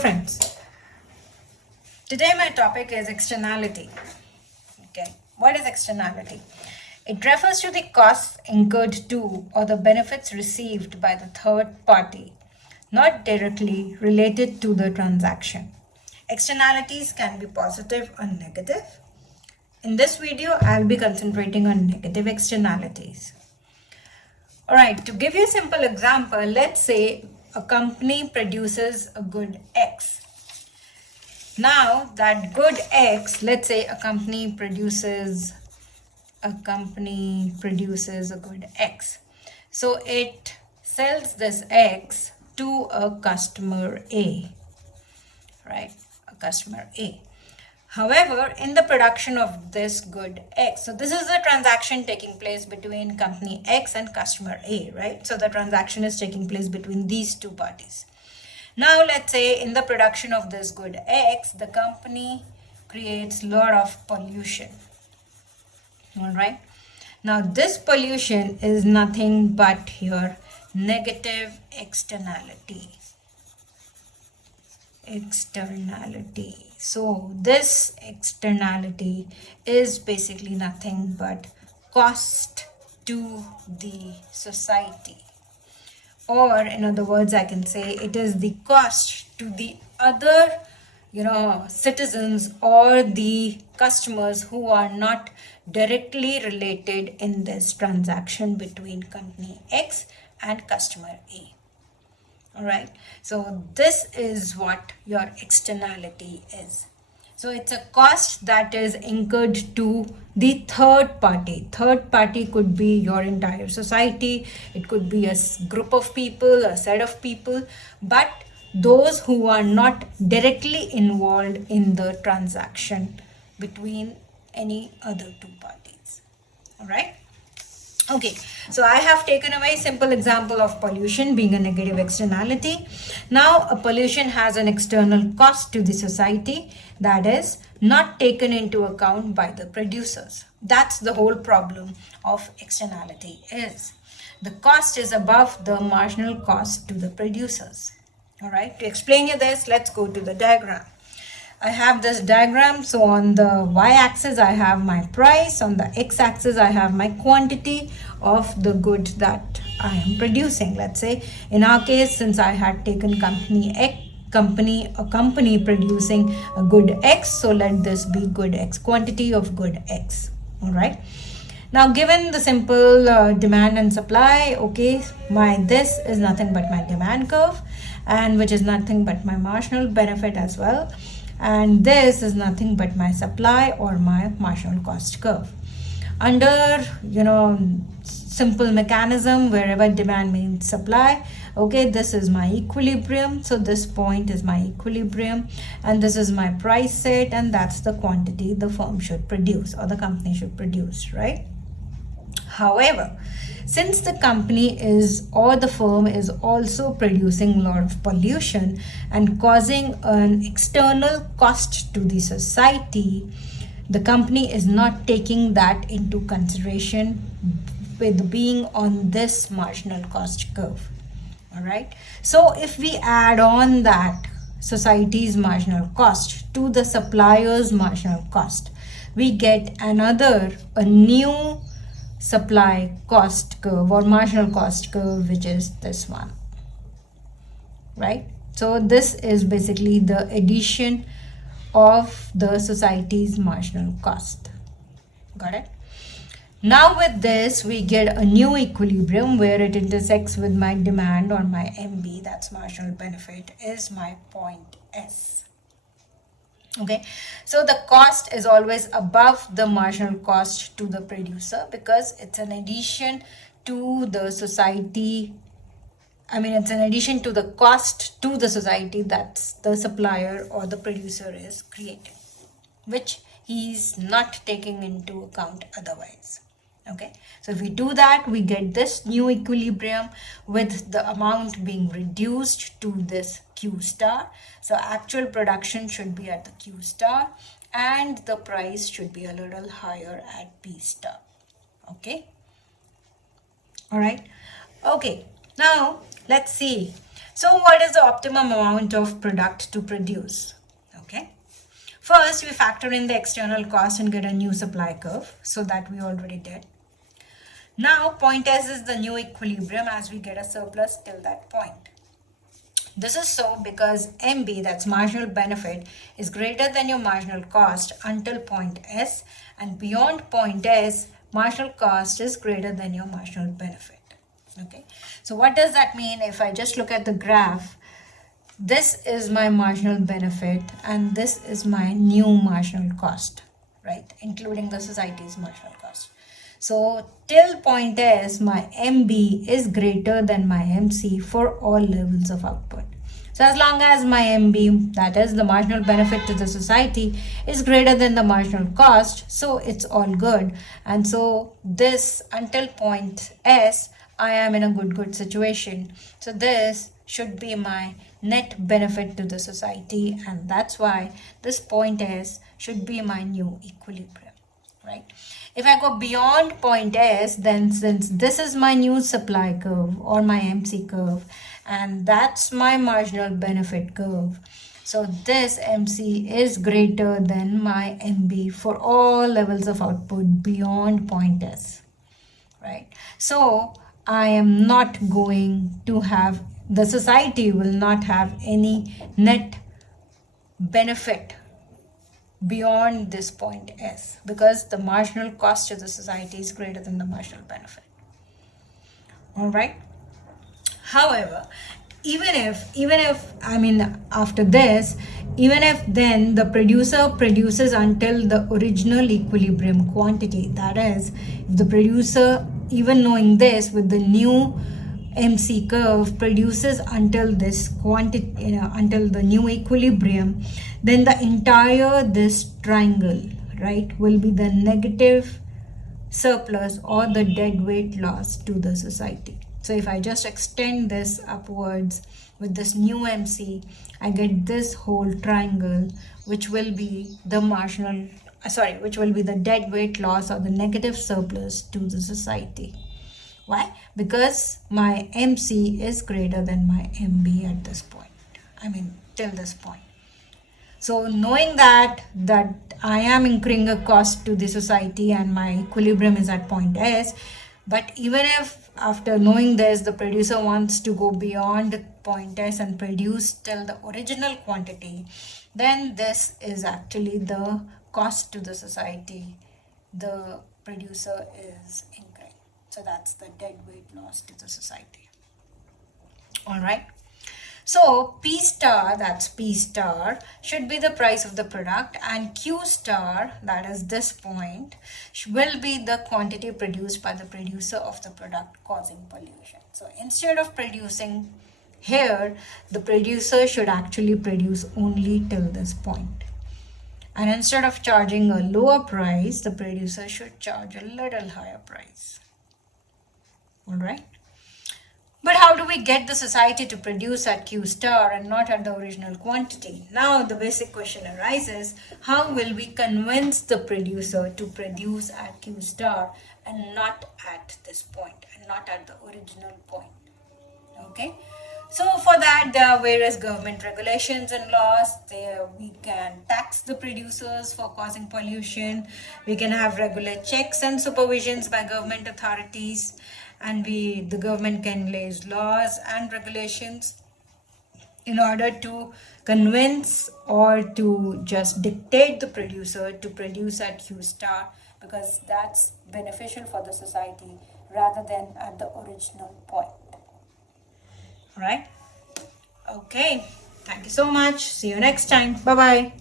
friends, today my topic is externality. Okay, what is externality? It refers to the costs incurred to or the benefits received by the third party, not directly related to the transaction. Externalities can be positive or negative. In this video, I'll be concentrating on negative externalities. Alright, to give you a simple example, let's say a company produces a good X. Now that good X, let's say a company produces a good X. So it sells this X to a customer A, right? A customer A. However, in the production of this good X, so this is the transaction taking place between company X and customer A, right? So the transaction is taking place between these two parties. Now, let's say in the production of this good X, the company creates a lot of pollution. All right. Now, this pollution is nothing but your negative externality. So this externality is basically nothing but cost to the society. Or in other words, I can say it is the cost to the other, citizens or the customers who are not directly related in this transaction between company X and customer A. All right, so this is what your externality is. So it's a cost that is incurred to the third party. Third party could be your entire society. It could be a group of people, a set of people, but those who are not directly involved in the transaction between any other two parties. All right. Okay, so I have taken a very simple example of pollution being a negative externality. Now, a pollution has an external cost to the society that is not taken into account by the producers. That's the whole problem of externality is. The cost is above the marginal cost to the producers. All right, to explain you this, let's go to the diagram. I have this diagram. So on the y-axis, I have my price. On the x-axis, I have my quantity of the good that I am producing. Let's say in our case, since I had taken a company producing a good X. So let this be good X, quantity of good X. All right. Now, given the simple demand and supply, okay, this is nothing but my demand curve, and which is nothing but my marginal benefit as well. And this is nothing but my supply or my marginal cost curve. Under, simple mechanism, wherever demand means supply, okay, this is my equilibrium. So this point is my equilibrium, and this is my price set, and that's the quantity the firm should produce or the company should produce, right? However, since the company or the firm is also producing a lot of pollution and causing an external cost to the society, the company is not taking that into consideration with being on this marginal cost curve. All right. So if we add on that society's marginal cost to the supplier's marginal cost, we get a new supply cost curve or marginal cost curve, which is this one, right? So this is basically the addition of the society's marginal cost. Got it? Now with this, we get a new equilibrium where it intersects with my demand or my MB, that's marginal benefit, is my point S. Okay, so the cost is always above the marginal cost to the producer because it's an addition to the society. It's an addition to the cost to the society that the supplier or the producer is creating, which he's not taking into account otherwise. Okay, so if we do that, we get this new equilibrium with the amount being reduced to this Q star. So actual production should be at the Q star and the price should be a little higher at P star. Okay. All right. Okay. Now, let's see. So what is the optimum amount of product to produce? Okay. First, we factor in the external cost and get a new supply curve. So that we already did. Now, point S is the new equilibrium as we get a surplus till that point. This is so because MB, that's marginal benefit, is greater than your marginal cost until point S, and beyond point S, marginal cost is greater than your marginal benefit. Okay, so what does that mean? If I just look at the graph, this is my marginal benefit and this is my new marginal cost, right? Including the society's marginal cost. So till point S, my MB is greater than my MC for all levels of output. So as long as my MB, that is the marginal benefit to the society, is greater than the marginal cost, so it's all good. And so this until point S, I am in a good situation. So this should be my net benefit to the society, and that's why this point S should be my new equilibrium, right? If I go beyond point S, then since this is my new supply curve or my MC curve, and that's my marginal benefit curve, so this MC is greater than my MB for all levels of output beyond point S, right? So I am not going to have, the society will not have any net benefit beyond this point S because the marginal cost to the society is greater than the marginal benefit. All right. However, even if I mean after this, even if then the producer produces until the original equilibrium quantity, that is, if the producer, even knowing this with the new MC curve, produces until this quantity, until the new equilibrium, then the entire this triangle, right, will be the negative surplus or the dead weight loss to the society. So if I just extend this upwards with this new MC, I get this whole triangle, which will be the which will be the dead weight loss or the negative surplus to the society. Why? Because my MC is greater than my MB at this point. I mean, till this point. So knowing that I am incurring a cost to the society and my equilibrium is at point S, but even if after knowing this, the producer wants to go beyond point S and produce till the original quantity, then this is actually the cost to the society the producer is incurring. So that's the dead weight loss to the society. All right. So P star, that's P star, should be the price of the product, and Q star, that is this point, will be the quantity produced by the producer of the product causing pollution. So instead of producing here, the producer should actually produce only till this point. And instead of charging a lower price, the producer should charge a little higher price. All right. But how do we get the society to produce at Q star and not at the original quantity? Now the basic question arises, how will we convince the producer to produce at Q star and not at this point and not at the original point? Okay. So for that, there are various government regulations and laws. We can tax the producers for causing pollution. We can have regular checks and supervisions by government authorities. And the government can lay laws and regulations in order to convince or to just dictate the producer to produce at Q star, because that's beneficial for the society rather than at the original point. All right. Okay. Thank you so much. See you next time. Bye-bye.